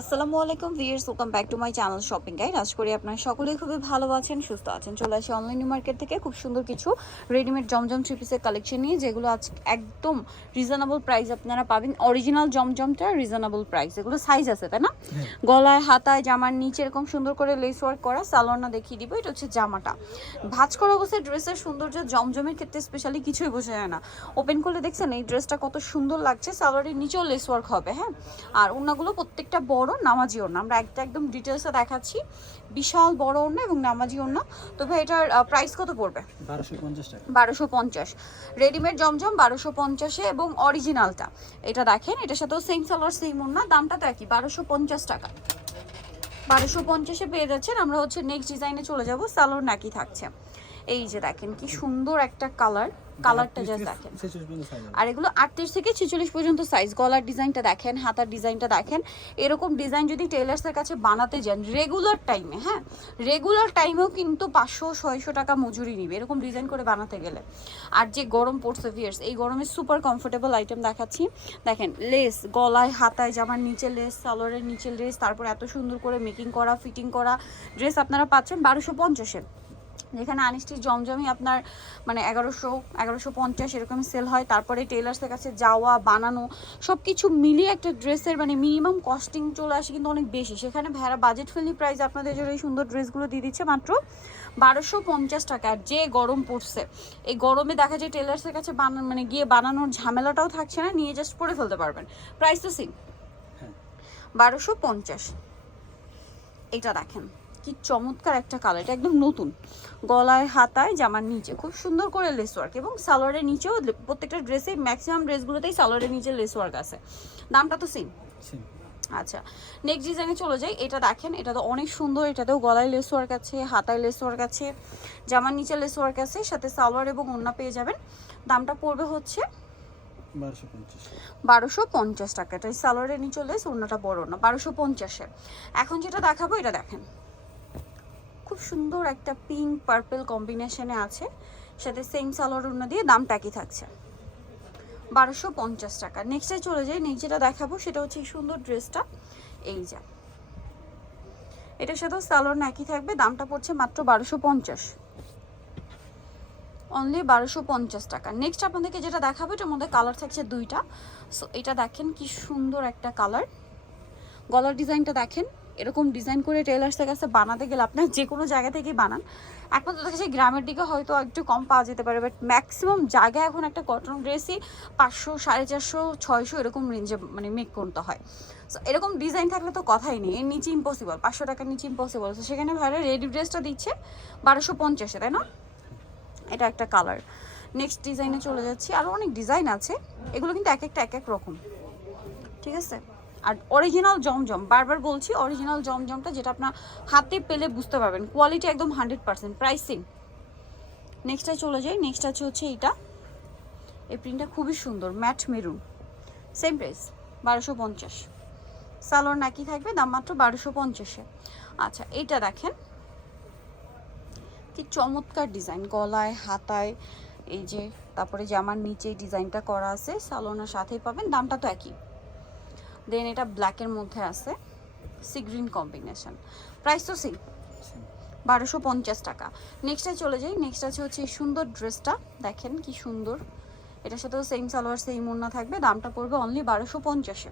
আসসালামু আলাইকুম viewers welcome back to my channel shopping guide আজ করি আপনারা সকলেই খুবই ভালো আছেন সুস্থ আছেন। চলে আসি অনলাইন মার্কেট থেকে খুব সুন্দর কিছু রেডিমেড জমজম থ্রি পিসের কালেকশন নিয়ে যেগুলো আজ একদম রিজনেবল প্রাইস আপনারা পাবেন। অরিজিনাল জমজমটা রিজনেবল প্রাইস এগুলো সাইজ আছে তাই না? গলায় হাতায় জামার নিচে এরকম সুন্দর করে লেস ওয়ার্ক করা সালোয়ারনা দেখিয়ে দিব এটা হচ্ছে জামাটা। ভাঁজ করা অবস্থায় ড্রেসের সৌন্দর্য জমজমের ক্ষেত্রে স্পেশালি কিছুই বোঝা যায় না। ওপেন করলে দেখছেন এই ড্রেসটা কত সুন্দর লাগছে সালোয়ারের নিচেও লেস ওয়ার্ক হবে হ্যাঁ? আর ওনাগুলো প্রত্যেকটা বড় নামাজি ওড়না। আমরা একটা একদম ডিটেলসে দেখাচ্ছি। বিশাল বড় ওড়না এবং নামাজি ওড়না। তো ভাই এটার প্রাইস কত পড়বে? বারোশো পঞ্চাশ রেডিমেড জমজম বারোশো পঞ্চাশে এবং অরিজিনালটা এটা দেখেন এটার সাথেও সেম সালোয়ার সেম ওড়না। দামটা তো একই বারোশো পঞ্চাশ টাকা। বারোশো পঞ্চাশে পেয়ে যাচ্ছেন। আমরা হচ্ছে নেক্সট ডিজাইনে চলে যাব। সালোয়ার নাকি থাকছে। এই যে দেখেন কি সুন্দর একটা কালার কালারটা জাস্ট দেখেন। আর এগুলো আটত্রিশ থেকে ছেচল্লিশ পর্যন্ত সাইজ গলার ডিজাইনটা দেখেন হাতার ডিজাইনটা দেখেন। এরকম ডিজাইন যদি টেলার্সের কাছে বানাতে যান রেগুলার টাইমে হ্যাঁ রেগুলার টাইমেও কিন্তু পাঁচশো ছয়শো টাকা মজুরি নিবে এরকম ডিজাইন করে বানাতে গেলে। আর যে গরম পড়ছে ভিয়ার্স এই গরমে সুপার কমফোর্টেবল আইটেম দেখাচ্ছি। দেখেন লেস গলায় হাতায় জামার নিচে লেস সালোয়ারের নিচে লেস তারপর এত সুন্দর করে মেকিং করা ফিটিং করা ড্রেস আপনারা পাচ্ছেন বারোশো পঞ্চাশে যেখানে আনিস্টির জমজমই আপনার মানে এগারোশো এগারোশো পঞ্চাশ এরকম সেল হয়। তারপরে টেলার্সের কাছে যাওয়া বানানো সব কিছু মিলিয়ে একটা ড্রেসের মানে মিনিমাম কস্টিং চলে আসে কিন্তু অনেক বেশি। সেখানে ভেড়া বাজেট ফ্রেন্ডলি প্রাইস আপনাদের জন্য এই সুন্দর ড্রেসগুলো দিয়ে দিচ্ছে মাত্র বারোশো পঞ্চাশ টাকা। আর যে গরম পড়ছে এই গরমে দেখা যায় টেলার্সের কাছে বানান মানে গিয়ে বানানোর ঝামেলাটাও থাকছে না নিয়ে জাস্ট পরে ফেলতে পারবেন। প্রাইস তো সেম। বারোশো পঞ্চাশ। এটা দেখেন। কি চমৎকার একটা কালার এটা একদম নতুন। গলায় হাতায় জামার নিচে। খুব সুন্দর করে লেস ওয়ার্ক এবং সালোয়ারের নিচেও প্রত্যেকটা ড্রেসে ম্যাক্সিমাম ড্রেসগুলোতেই সালোয়ারের নিচে লেস ওয়ার্ক আছে। দামটা তো সেম আচ্ছা নেক্সট ডিজাইনে চলে যাই। এটা দেখেন এটা তো অনেক সুন্দর। এটাতেও গলায় লেস ওয়ার্ক আছে হাতায় লেস ওয়ার্ক আছে জামার নিচে লেস ওয়ার্ক আছে সাথে সালোয়ার এবং ওড়না পেয়ে যাবেন। দামটা পড়বে হচ্ছে বারোশো পঞ্চাশ টাকা। এটা সালোয়ারের নিচে লেস ওড়নাটা বড় না বারোশো পঞ্চাশে এখন যেটা দেখাবো এটা দেখেন। খুব সুন্দর একটা পিঙ্ক পার্পল কম্বিনেশনে আছে। সাথে সেম সালোয়ার ওড়না দিয়ে দামটা একই থাকছে। বারোশো পঞ্চাশ টাকা। নেক্সটে চলে যাই। নেক্সট যেটা দেখাবো সেটা হচ্ছে এই সুন্দর ড্রেসটা এই যা। এটার সাথেও সালোয়ার একই থাকবে। দামটা পড়ছে মাত্র বারোশো পঞ্চাশ। অনলি বারোশো পঞ্চাশ টাকা। নেক্সট আপনাদেরকে যেটা দেখাবো, এটার মধ্যে কালার থাকছে দুইটা। সো এটা দেখেন কি সুন্দর একটা কালার গলার ডিজাইনটা দেখেন। এরকম ডিজাইন করে টেলার্সের কাছে বানাতে গেলে আপনার যে কোনো জায়গা থেকেই বানান। একমাত্র দেখা গ্রামের দিকে হয়তো একটু কম পাওয়া যেতে পারে বাট ম্যাক্সিমাম জায়গায় এখন একটা কটন ড্রেসই পাঁচশো, সাড়ে চারশো, ছয়শো এরকম রেঞ্জে মানে মেক করতে হয়। সো এরকম ডিজাইন থাকলে তো কথাই নেই, এর নিচে ইম্পসিবল পাঁচশো টাকার নিচে ইম্পসিবল তো সেখানে ভাইরা রেডি ড্রেসটা দিচ্ছে বারোশো পঞ্চাশে, তাই না? এটা একটা কালার নেক্সট ডিজাইনে চলে যাচ্ছি। আরও অনেক ডিজাইন আছে, এগুলো কিন্তু এক একটা এক এক রকম। ঠিক আছে? আর অরিজিনাল জমজম, বারবার বলছি অরিজিনাল জমজমটা যেটা আপনার হাতে পেলে বুঝতে পারবেন। কোয়ালিটি একদম হান্ড্রেড পার্সেন্ট প্রাইসিং নেক্সটটা চলে যাই নেক্সট আছে হচ্ছে এইটা। এই প্রিন্টটা খুবই সুন্দর ম্যাট মেরুন সেম প্রাইস বারোশো পঞ্চাশ। সালোয়ার নাকি থাকবে, দাম মাত্র বারোশো পঞ্চাশে। আচ্ছা এইটা দেখেন। কি চমৎকার ডিজাইন গলায়, হাতায়, এই যে, তারপরে জামার নিচে ডিজাইনটা করা আছে সালোনার সাথেই পাবেন, দামটা তো একই। দেন এটা ব্ল্যাকের মধ্যে আছে সি গ্রিন কম্বিনেশন প্রাইস তো সেম. বারোশো পঞ্চাশ টাকা। নেক্সটে চলে যাই। নেক্সট আছে হচ্ছে এই সুন্দর ড্রেসটা দেখেন কি সুন্দর। এটার সাথেও সেম সালোয়ার সেম ওড়না থাকবে। দামটা পড়বে অনলি বারোশো পঞ্চাশে।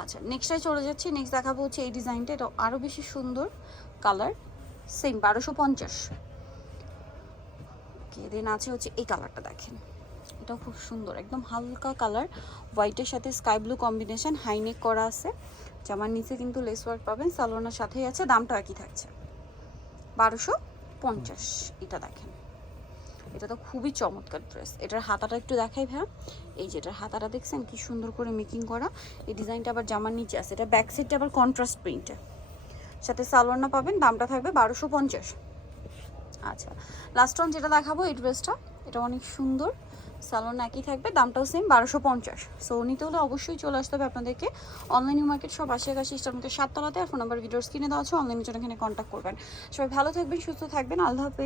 আচ্ছা নেক্সটে চলে যাচ্ছি। নেক্সট দেখাবো হচ্ছে এই ডিজাইনটা এটা আরও বেশি সুন্দর কালার সেম বারোশো পঞ্চাশ। ওকে দেন আছে হচ্ছে এই কালারটা দেখেন। এটা খুব সুন্দর, একদম হালকা কালার হোয়াইটের সাথে স্কাই ব্লু কম্বিনেশন হাইনেক করা আছে। জামার নিচে কিন্তু লেস ওয়ার্ক পাবেন সালোনার সাথেই আছে দামটা একই থাকছে। বারোশো পঞ্চাশ, এটা দেখেন। এটা তো খুবই চমৎকার ড্রেস এটার হাতাটা একটু দেখাই ভ্যা এই যে এটার হাতাটা দেখছেন, কি সুন্দর করে মেকিং করা। এই ডিজাইনটা আবার জামার নিচে আছে। এটা ব্যাক সাইডটা আবার কন্ট্রাস্ট প্রিন্টে সাথে সালোয়ারনা পাবেন, দামটা থাকবে বারোশো পঞ্চাশ। আচ্ছা লাস্ট অন যেটা দেখাবো, এই ড্রেসটা এটা অনেক সুন্দর। সালোন একই থাকবে, দামটাও সেম বারোশো পঞ্চাশ। সো নিতে হলে অবশ্যই চলে আসতে হবে আপনাদেরকে অনলাইন মার্কেট সব আশেপাশে ইস্টারমুখে সাততলাতে। আর ফোন নাম্বার ভিডিওস কিনে দেওয়া আছে অনলাইনের জন্য এখানে কন্ট্যাক্ট করবেন। সবাই ভালো থাকবেন, সুস্থ থাকবেন। আল্লাহ হাফেজ।